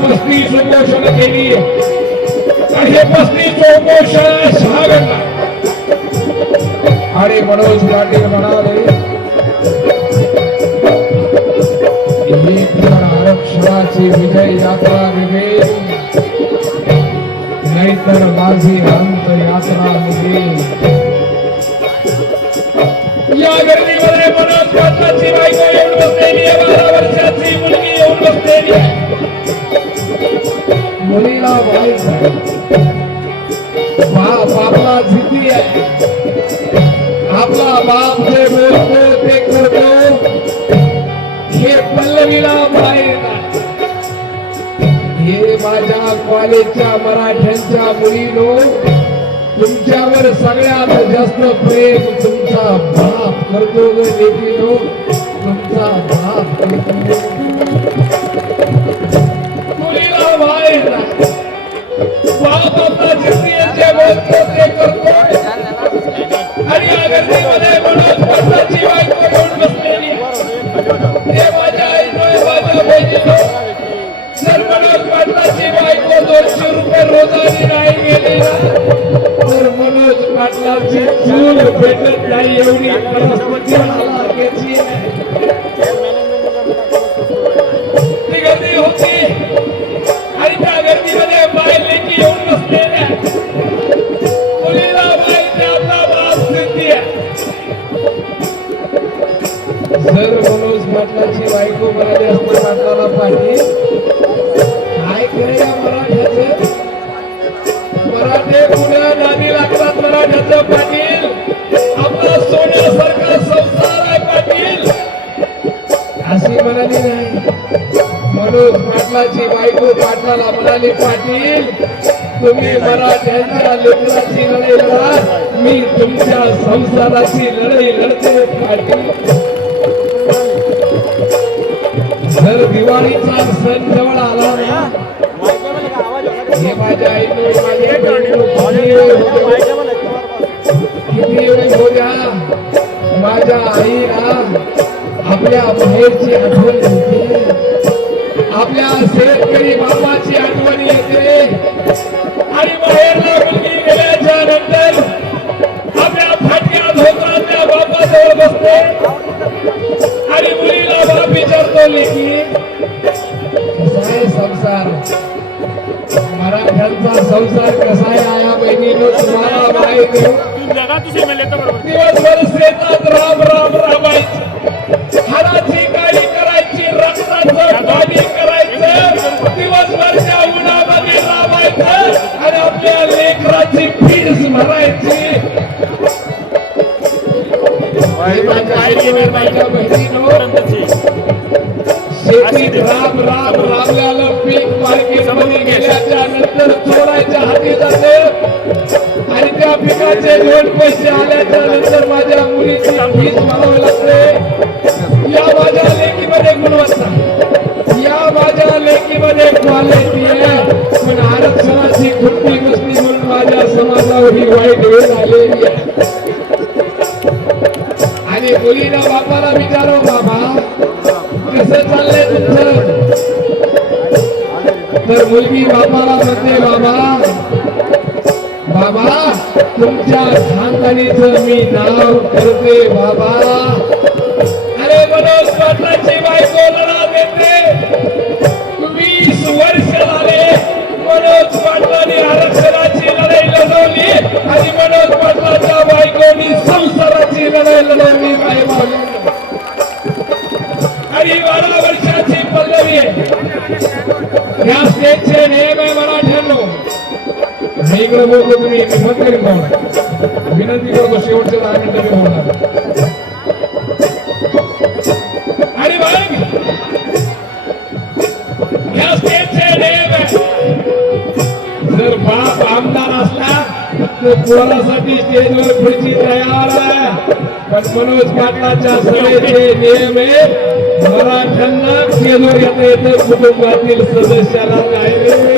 पस्तीस उपोषण केली आणि हे पस्तीस उपोषण सहा घडला आणि मनोज पाटील म्हणाले ही पण आरक्षणाची विजय यात्रा नव्हे नाहीतर माझी अंत यात्रा नव्हे या आहे. आपला बाप जे बोलतो ते करतो. हे पल्लवीला हे माझ्या कॉलेजच्या मराठ्यांच्या मुलीनो तुमच्यावर सगळ्यात जास्त प्रेम तुमचा बाप करतो तुमचा बाप करतो. बाप करतो आणि या गर्दीमध्ये मनोज पाटलाची बायको येऊन बसलेली आहे. जर मनोज पाटलाची बायको दोनशे रुपये रोजाने नाही गेली तर मनोज पाटलाची चूल भेटत नाही एवढी परिस्थिती पाटलाची बायको पाटलाला म्हणाली पाटील तुम्ही मराठ्यांच्या लेकराची लढाई लढा. मी तुमच्या संसाराची लढाई लढते पाटील. जर दिवाळीचा सण जवळ आला ना हे माझ्या आईने माझ्या किती वेळ होऊ माझ्या आईला आपल्या बाहेरची आठवण शेतकरी बाबाची आठवण येते. आणि बाहेरला मुलगी गेल्याच्यानंतर आपल्या फाटक्या धोत्राच्या बापाजवळ बसते. आणि मुलीला बाप विचारतो आहे संसार? मराठ्यांचा संसार कसा आहे? आया बहिणीनो तुम्हाला माहिती? दिवसभर शेतात राम राम रामायचं शेतीत राम राम राबल्याला पीक मार्केटमध्ये गेल्याच्यानंतर चोरायच्या हाती जाते आणि त्या पिकाचे दोन पैसे आल्याच्यानंतर माझ्या मुलीची फीस खानदानीचं मी नाव करते बाबा. अरे मनोज पाटलाची बायको लढा देते वीस वर्ष झाले. मनोज पाटलाने आरक्षणाची लढाई लढवली. आणि मनोज पाटलाच्या बायकोनी संसाराची लढाई लढवली काय मागणी आणि बारा वर्षाची पल्लवी आहे. या स्टेजचे नेम मी इकडे बोलतो तुम्ही मी बंद करीत बोला विनंती करतो शेवटच्या दहा मिनिटं मी बोलणार आणि मग या स्टेजचे नेम जर बाप आमदार असला तर पोरासाठी स्टेजवर खुर्ची तयार आहे. पण मनोज पाटलाच्या सभेचे नियम आहे मराठ्यांना स्टेजवर येता येतं कुटुंबातील सदस्याला नाही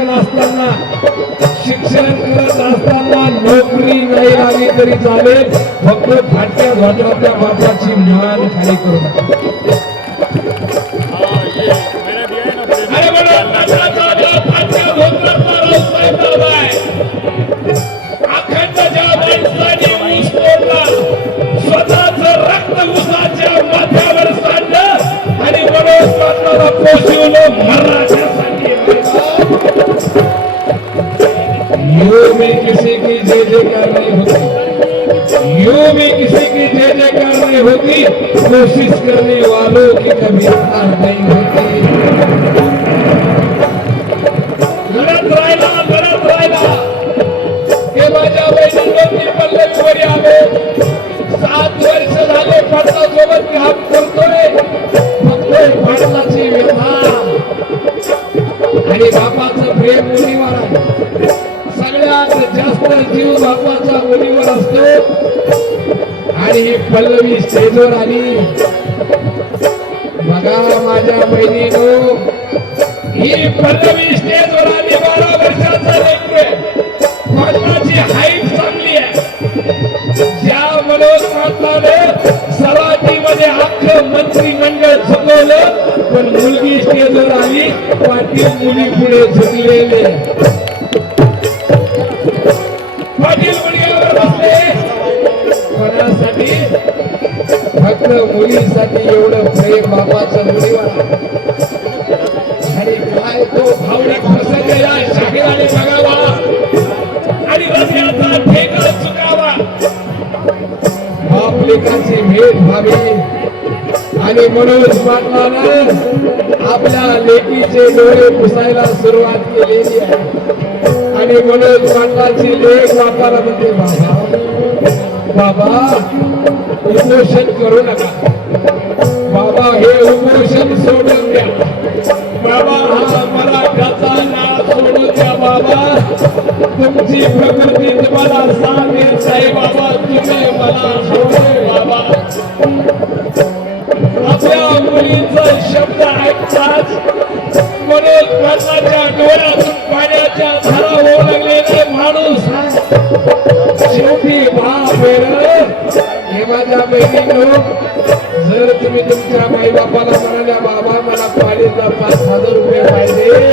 शिकत असताना शिक्षण करत असताना नोकरी नाही लागली तरी चालेल फक्त फाटक्या धोत्राच्या बापाची मान खाली करू नका जयकार नहीं होती. कोशिश करने वालों की कभी हार नहीं होती. लढत राहिला लढत राहिला. हे माझ्या बहिणींनो मी पल्लवीवर सात वर्ष झाले काम करतोय व्यथा. आणि बापाचं प्रेम मुलीवर आहे सगळ्यात जास्त जीव बापाचा मुलीवर असतो आणि ही पल्लवी स्टेजवर आली. बघा माझ्या बहिणीनो ही पल्लवी स्टेजवर आली. बारा वर्षाचा लेकरू पाटलाची हाईट चांगली आहे. ज्या मनोज पाटलाने सराटीमध्ये अख्खं मंत्रिमंडळ झुकवलं पण मुलगी स्टेजवर आली पाटील मुली पुढे झुकलेले फक्त मुलीसाठी एवढं प्रेम बाबाचं मुलीवाला आणि काय तो भावनिक प्रसंग या शाहिराने बघावा आणि हृदयाचा ठेका चुकावा. बाप लेकाची भेट व्हावी आणि मनोज पाटलानं आपल्या लेकीचे डोळे पुसायला सुरुवात केलेली आहे. आणि मनोज पाटलाची लेख वापरा म्हणजे बाबा. बाबा उपोषण करू नका. बाबा हे उपोषण सोडून द्या. बाबा हा मराठाचा नाळ सोडून द्या बाबा. तुमची प्रकृती तुम्हाला सांगेल साई बाबा तुम्ही मला सोडू बाबा. आपल्या मुलीचा शब्द ऐकताच म्हणून पाटलाच्या डोळ्यातून पाण्याच्या धारा होऊ लागलेले माणूस शेवटी जर तुम्ही तुमच्या आई बापाला म्हणाल्या बाबा मला कॉलेजला पाच हजार रुपये पाहिजे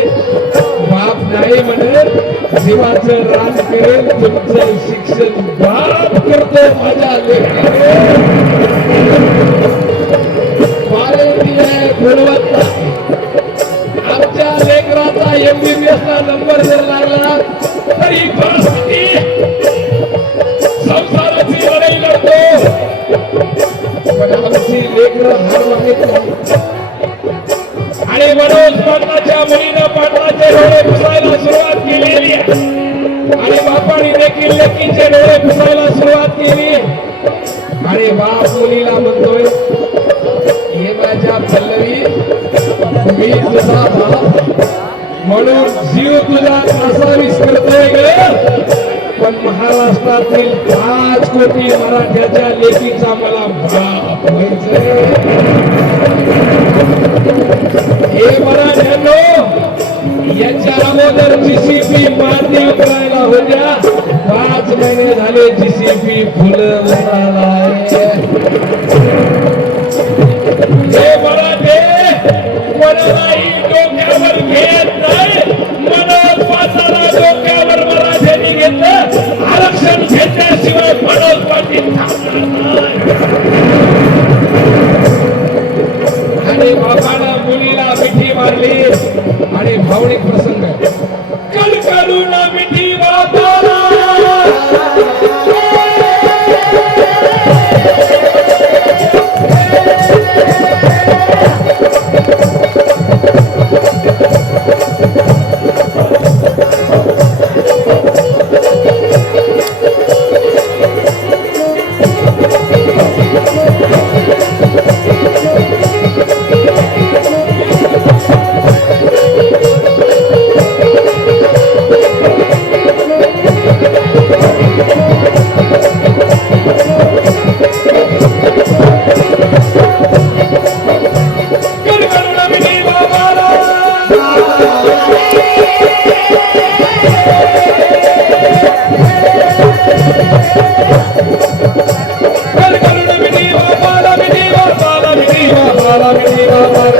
बाप नाही म्हणत जीवाचं रान करेल तुमचं शिक्षण बाप करतो माझ्या लेकराने. गुणवत्ता आमच्या लेकराचा एमबीबीएस ला नंबर जर लागला मी म्हणून जीव तुझा असा विसरतोय ग पण महाराष्ट्रातील पाच कोटी मराठ्याच्या लेखीचा मला बाप हे मराठ्यांनो याच्या अगोदर जीसीपी मान्य करायला होत्या. पाच महिने झाले जीसीपी फुलं आहे बाबानं मुलीला मिठी मारली आणि भावनिक प्रसंग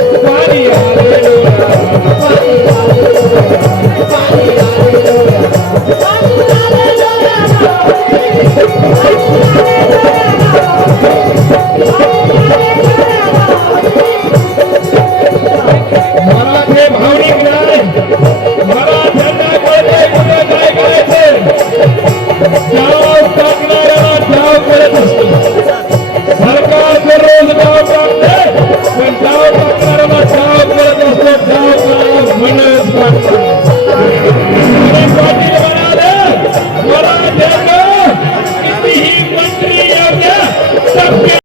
झाला